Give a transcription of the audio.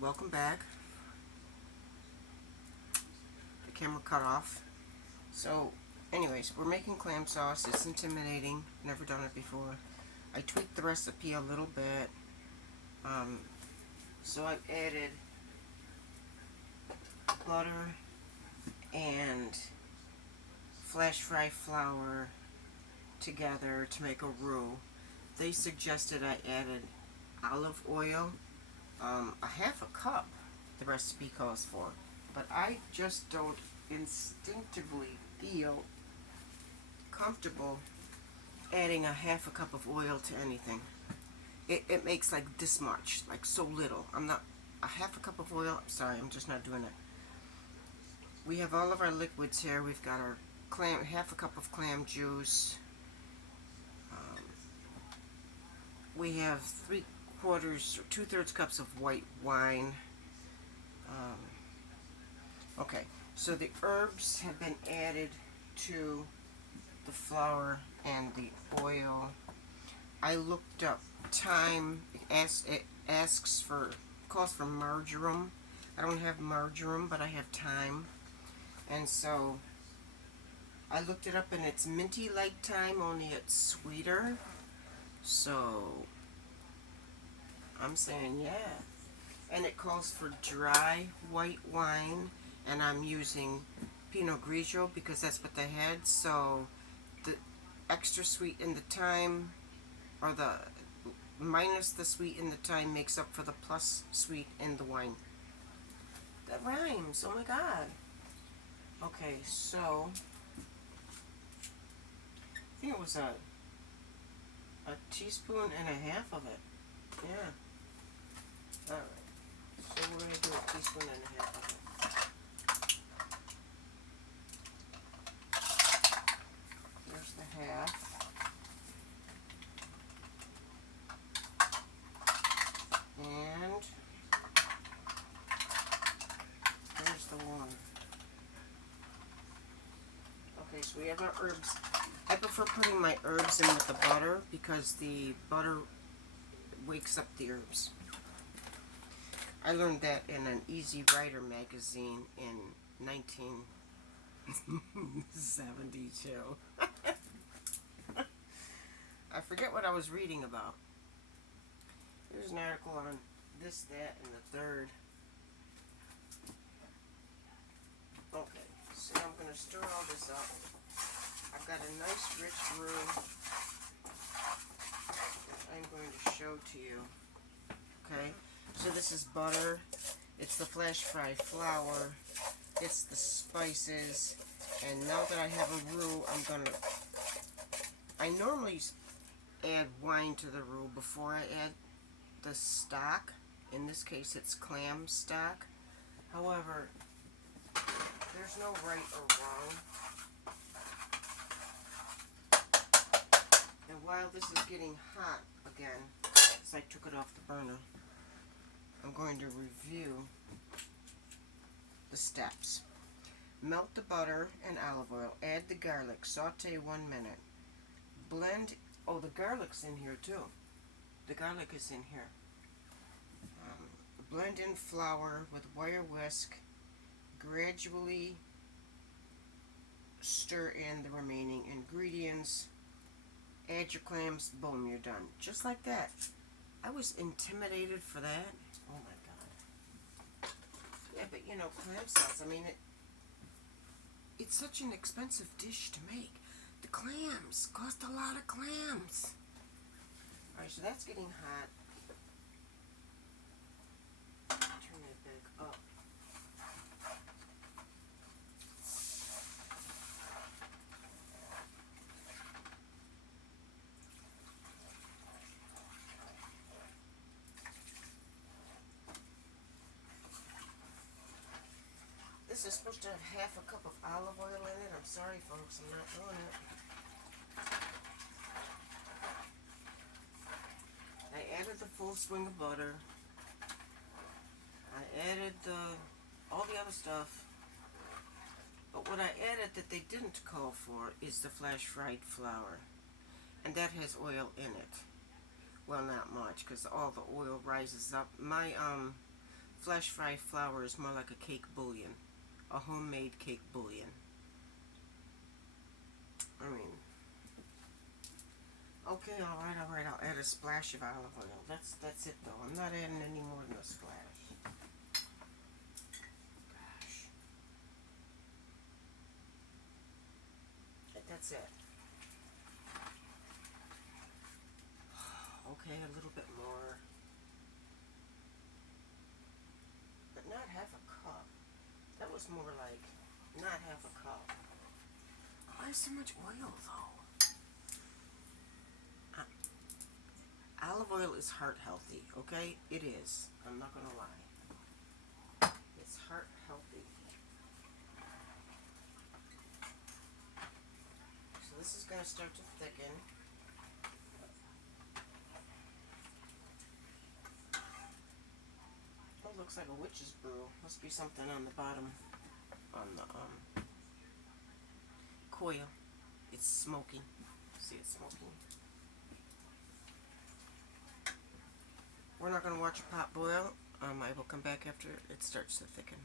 Welcome back. The camera cut off. So, anyways, we're making clam sauce. It's intimidating. Never done it before. I tweaked the recipe a little bit. Um, so I've added butter and flash fry flour together to make a roux. They suggested I added olive oil, a half a cup, the recipe calls for. But I just don't instinctively feel comfortable adding a half a cup of oil to anything. It makes like this much, like so little. I'm not, a half a cup of oil, I'm sorry, I'm just not doing it. We have all of our liquids here. We've got our clam, half a cup of clam juice. Um, we have 3/4 or 2/3 cups of white wine. Um, okay, so the herbs have been added to the flour and the oil. I looked up thyme. It asks for, calls for marjoram. I don't have marjoram, but I have thyme. And so I looked it up, and it's minty like thyme, only it's sweeter. So I'm saying yeah. And it calls for dry white wine, and I'm using Pinot Grigio because that's what they had. So the extra sweet in the thyme, or the minus the sweet in the thyme, makes up for the plus sweet in the wine. That rhymes. Oh my god. Okay, so I think it was a teaspoon and a half of it. Yeah. Alright. So we're going to do a teaspoon and a half of it. There's the half. And there's the one. Okay, so we have our herbs. I prefer putting my herbs in with the butter because the butter wakes up the herbs. I learned that in an Easy Rider magazine in 1972. I forget what I was reading about. There's an article on this, that, and the third. Okay, so I'm going to stir all this up. I've got a nice rich roux that I'm going to show to you. Okay, so this is butter, it's the flash fry flour, it's the spices, and now that I have a roux, I normally add wine to the roux before I add the stock. In this case, it's clam stock. However, there's no right or wrong. And while this is getting hot again, as I took it off the burner, I'm going to review the steps. Melt the butter and olive oil. Add the garlic. Saute 1 minute. Blend. Oh, the garlic's in here too. The garlic is in here. Blend in flour with wire whisk. Gradually stir in the remaining ingredients. Add your clams. Boom, you're done. Just like that. I was intimidated for that. Oh my god. Yeah, but you know, clam sauce, I mean, it's such an expensive dish to make. The clams cost a lot of clams. Alright, so that's getting hot. Turn that back up. This is supposed to have half a cup of olive oil in it. I'm sorry, folks, I'm not doing it. I added the full swing of butter. I added all the other stuff. But what I added that they didn't call for is the flash fried flour. And that has oil in it. Well, not much, because all the oil rises up. My Flash fry flour is more like a cake bouillon, a homemade cake bouillon. I mean, okay, all right. I'll add a splash of olive oil. That's it though. I'm not adding any more than a splash. Gosh, that's it. Okay, a little bit more, but not half a cup. That was more like not half a cup. Why so much oil though? Olive oil is heart healthy, okay? It is. I'm not gonna lie. It's heart healthy. So this is gonna start to thicken. Oh, looks like a witch's brew. Must be something on the bottom, on the coil. It's smoking. See, it's smoking. We're not gonna watch a pot boil. I will come back after it starts to thicken.